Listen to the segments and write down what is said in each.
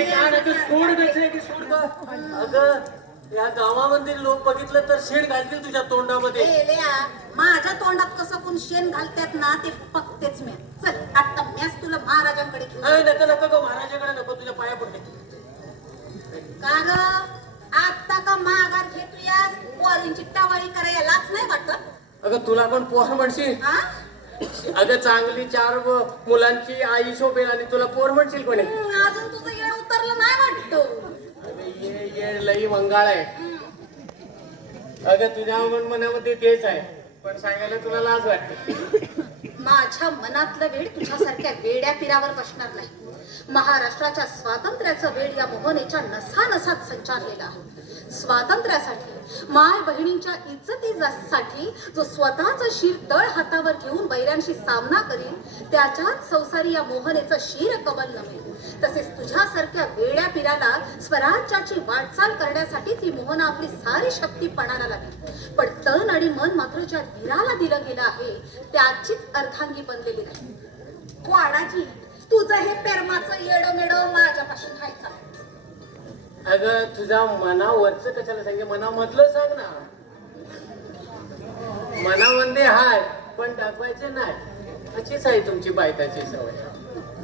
ते काय नाही सोड द्यायचं की सोड ग. अगं या गावामध्ये लोक बघितलं तर शेण घालतील तुझ्या तोंडामध्ये. माझ्या तोंडात कसं कोण शेण घालतात ना ते पक्तेच मी. चल आता मॅच तुला महाराजांकडे घेऊन. नाही नको नको ग महाराजाकडे नको तुझ्या पाया पडते. का ग आता का माघार घेतोयास पोरींची टवाळी करायला लाच नाही वाटत. अगं तुला पण पोर म्हणशील. हा अगं चांगली 4 मुलांची आई शोभेल आणि तुला पोर म्हणशील कोणी. अजून तुझं येड उतरलं नाही वाटतो. ये लई मंगाळ आहे. अगं तुझ्या मनामध्ये तेच आहे पण सांगायला तुला लाज वाटते. माझ्या मनातलं वेळ तुझ्यासारख्या वेड्या पिरावर बसणार नाही. महाराष्ट्राच्या स्वातंत्र्याचं वेळ या मोहनेच्या नसानसात संचारलेला आहे. स्वातंत्र्यासाठी माय बहिणींच्या इज्जतीसाठी जो स्वतःच शिर तळ हातावर घेऊन बैऱ्यांशी सामना करील त्याच्याच संसारी या मोहनेचं शिर कमल नव्हे. तसेच तुझ्यासारख्या वेड्या पिराला स्वराज्याची वाटचाल करण्यासाठी ती मोहना आपली सारी शक्ती पणाला लागेल. पण तन आणि मन मात्र ज्या वीराला दिलं गेलं आहे त्याचीच अर्धांगी बनलेली नाही. वाडाजी तुझं हे पेरमाचं येडं मेडं माझ्यापासून व्हायचं. अगं तुझ्या मनावरच कशाला सांगे मनामधलं सांग ना. मनामध्ये हाय पण दाखवायचे नाही अशीच आहे तुमची बायकाची सवय.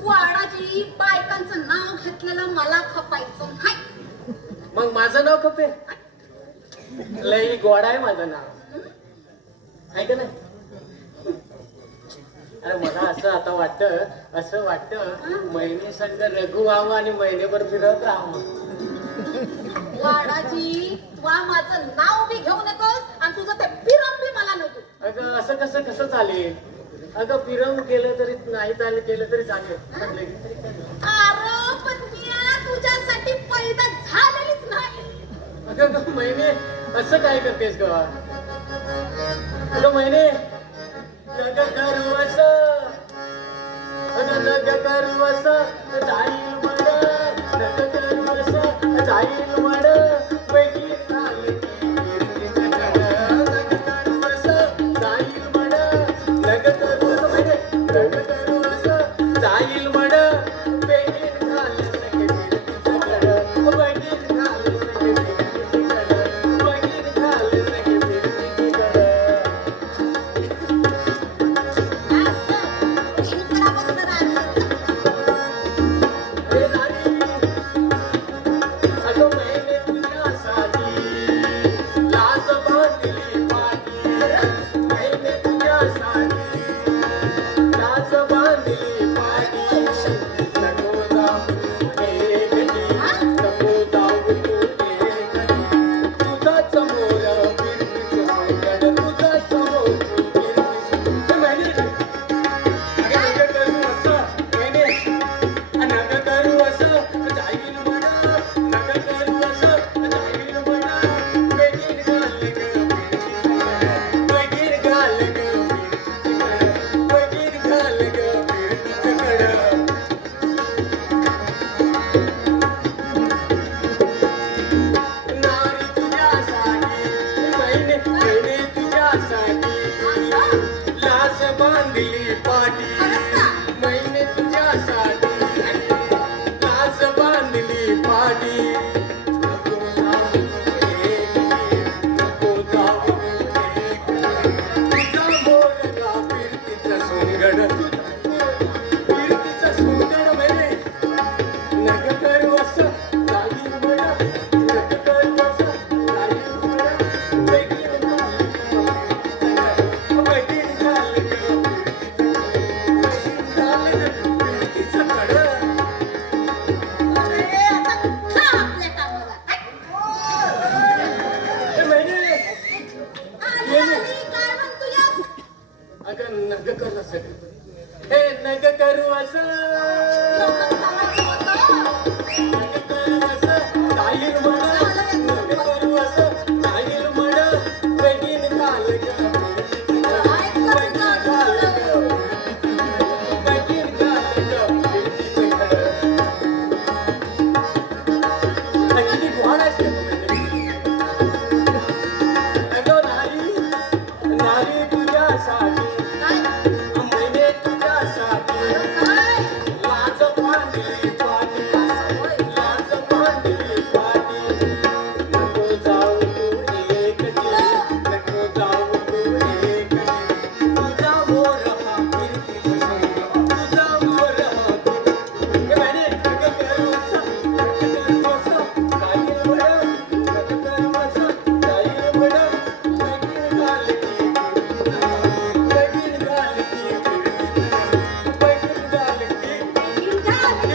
वाडाजी बायकांचं नाव घेतलेलं मला खपायचं नाही. मग माझं नाव खपे. लई गोड आहे माझं नाव आहे का नाही. अरे मला असं वाटतं महिने संग रघु व्हावं आणि महिनेभर फिरत राहावं. वाडाजी वा माझं नाव बी घेऊ नकोस आणि तुझं ते पिरम बी मला नको. अगं असं कसं चालेल. अगं पिरम केलं तरी नाही केलं तरी चालेल. अरे पण मी तुझ्यासाठी पैदा झालेलीच नाही. अगं महिने असं काय करतेस ग. अगं महिने लग करू असं लग करू असं जाईल मड. लग करू असं जाईल मड. वेगळी चालती लग करू असं जाईल मड. लग करू असं महिने लग करू असं जाईल मड. वेगळी झाली सगळी तिच्याकडं. वेगळी झाली सगळी तिच्याकडं. वेगळी झाली सगळी तिच्याकडं.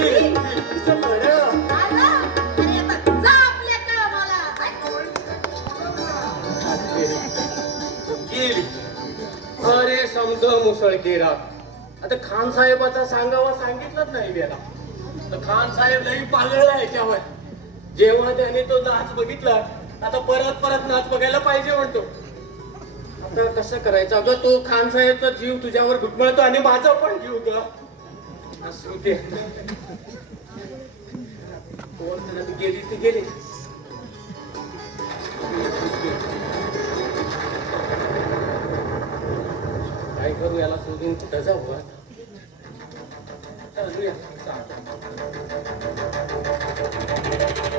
विरकीचं बरं. आला? अरे आता जा आपल्या कामाला. गेली. अरे समज मुसळकेरा. आता खान साहेबाचा सांगावा सांगितलंच नाही त्याला. तर खान साहेब लई पागळला याच्यावर. जेव्हा त्याने तो नाच बघितला, आता परत परत नाच बघायला पाहिजे म्हणतो. आता कसं करायचं? अगं तो खान साहेबचा जीव तुझ्यावर घुटमळतो आणि माझा पण जीव ग. असू दे. कोण म्हणत गेली ती गेली. काय करू याला सोडून कुठं जाऊ आता? चालूया.